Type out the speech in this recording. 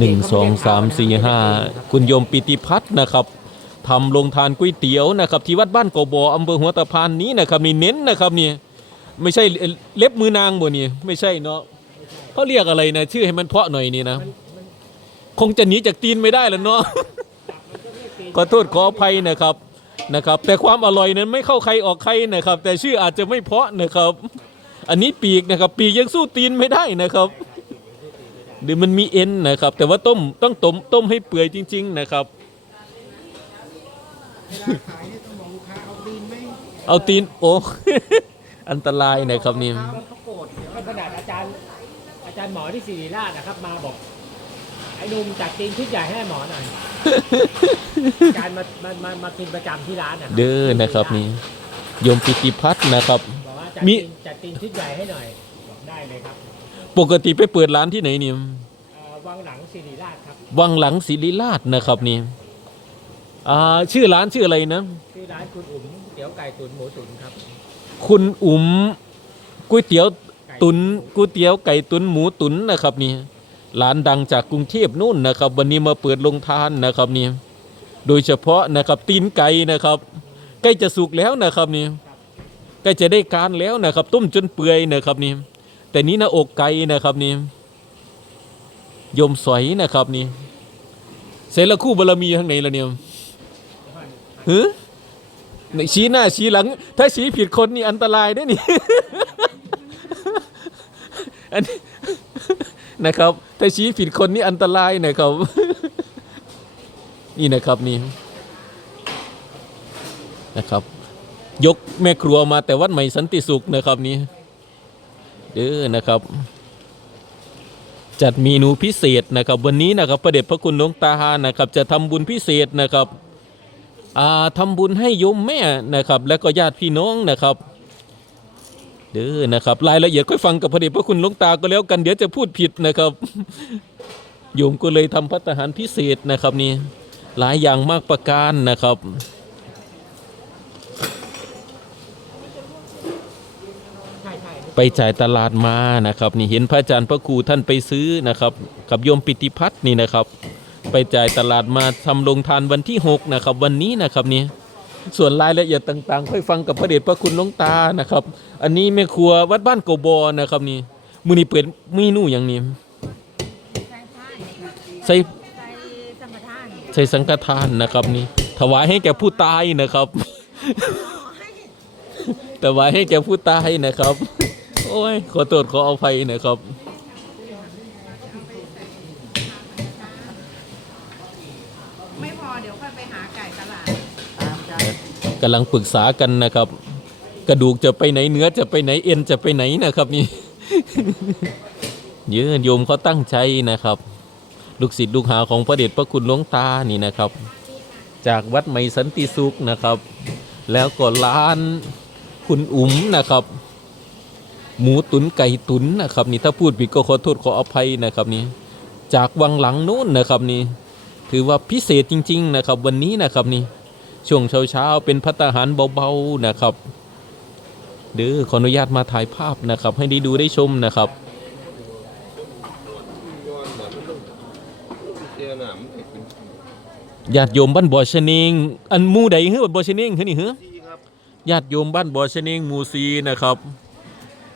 หนึ่งสองสามสี่ห้าคุณโยมปิติพัฒน์นะครับทำลงทานก๋วยเตี๋ยวนะครับ ที่วัดบ้านโกบออำเภอหัวตะพานนี้นะครับนี่เน้นนะครับนี่ไม่ใช่เล็บมือนางบ่นี่ไม่ใช่เนาะเขาเรียกอะไรนะชื่อให้มันเพาะหน่อยนี่นะ คงจะหนีจากตีนไม่ได้แล้วเนาะขอโทษขออภัยนะครับนะครับ แต่ความอร่อยนั้นไม่เข้าใครออกใครนะครับ แต่ชื่ออาจจะไม่เพาะนะครับ อันนี้ปีกนะครับ ปีกยังสู้ตีนไม่ได้นะครับ หรือมันมีเอ็นนะครับ แต่ว่าต้มต้องต้มต้มให้เปื่อยจริง ๆ นะครับขายเนี่ยต้องบอกลูกค้าเอาตีนไหมเอาตีนโอ้ อันตรายนะครับนี่เขาเขาโกรธเดี๋ยวก็ขนาดอาจารย์ อาจารย์หมอที่ศิริราชนะครับ มาบอก ไอ้หนุ่มจัดตีนชุดใหญ่ให้หมอหน่อย อาจารย์มามามามากินประจำที่ร้านนะครัเด้อนะครับนี่โยมปิติพัฒน์นะครับ บอกว่าจัดมีตีนจัดตีนชุดใหญ่ให้หน่อยบอกได้เลยครับ ปกติไปเปิดร้านที่ไหนนี่เอ่อวังหลังศิริราชครับ วังหลังศิริราชนะครับนี่อ่าชื่อร้านชื่ออะไรนะ ชื่อร้านคุณอุ๋มเตี๋ยวไก่ตุ๋นหมูตุ๋นครับคุณอุ๋มก๋วยเตี๋ยวตุนก๋วยเตี๋ยวไก่ตุนหมูตุนนะครับนี่ร้านดังจากกรุงเทพนู่นนะครับ วันนี้มาเปิดลงทานนะครับนี่โดยเฉพาะนะครับตีนไก่นะครับ ใกล้จะสุกแล้วนะครับนี่ใกล้จะได้การแล้วนะครับ ต้มจนเปื่อยนะครับนี่ แต่นี้หนะอกไก่นะครับนี่ยมสอยนะครับนี่เสร็จแล้วคู่บารมีข้างในละเนี่ยหือในชี้หน้าชี้หลัง ถ้าชี้ผิดคนนี่อันตรายด้นี่อันนี้นะครับ ถ้าชี้ผิดคนนี่อันตรายนะครับ นี่นะครับนี่นะครับ ยกแม่ครัวมาแต่วัดใหม่สันติสุขนะครับนี่ เด้อนะครับ จัดเมนูพิเศษนะครับ วันนี้นะครับประเด็จพระคุณหลวงตาฮานะครับ จะทำบุญพิเศษนะครับอ่าทำบุญให้โยมแม่นะครับ และก็ญาติพี่น้องนะครับเด้อนะครับ รายละเอียดค่อยฟังกับพระเดชพระคุณหลวงตาก็แล้วกันเดี๋ยวจะพูดผิดนะครับโยมก็เลยทำพัฒหารพิเศษนะครับนี่หลายอย่างมากประการนะครับ ใช่ใช่ ไปจ่ายตลาดมานะครับ นี่เห็นพระอาจารย์พระครูท่านไปซื้อนะครับ กับโยมปิติพัฒน์นี่นะครับ ไปจ่ายตลาดมาทำลงทานวันที่ 6 นะครับ วันนี้นะครับนี่ส่วนรายละเอียดต่างๆ ค่อยฟังกับพระเดชพระคุณหลวงตานะครับ อันนี้แม่ครัววัดบ้านโกบอนะครับนี่มือนี้เปิดเมนูอย่างนี้ใส่ใส่สัมปทานใส่สังฆทานนะครับนี่ถวายให้แก่ผู้ตายนะครับถวายให้แก่ผู้ตายนะครับ โอ้ย ขอโทษขออภัยนะครับ ไม่พอเดี๋ยวค่อยไปหาไก่ตลาดตามใจกำลังปรึกษากันนะครับ กระดูกจะไปไหนเนื้อจะไปไหนเอ็นจะไปไหนนะครับนี่ เยอะโยมเขาตั้งใจนะครับ ลูกศิษย์ลูกหาของพระเดชพระคุณหลวงตานี่นะครับ จากวัดใหม่สันติสุขนะครับ แล้วก็ร้านคุณอุ๋มนะครับ หมูตุนไก่ตุนนะครับนี่ถ้าพูดผิดก็ขอโทษขออภัยนะครับนี่จากวังหลังนู้นนะครับนี่ถือว่าพิเศษจริง ๆ นะครับ วันนี้นะครับนี่ช่วงเช้าๆเป็นพัตาหารเบาๆนะครับเด้อขออนุญาตมาถ่ายภาพนะครับ ให้ได้ดูได้ชมนะครับญาติโยมบ้านบ่อชะเนงอันมู่ใดเฮ้อบ่อชะเนงเฮ้อนี่เฮ้อญาติโยมบ้านบ่อชะเนงมูซีนะครับ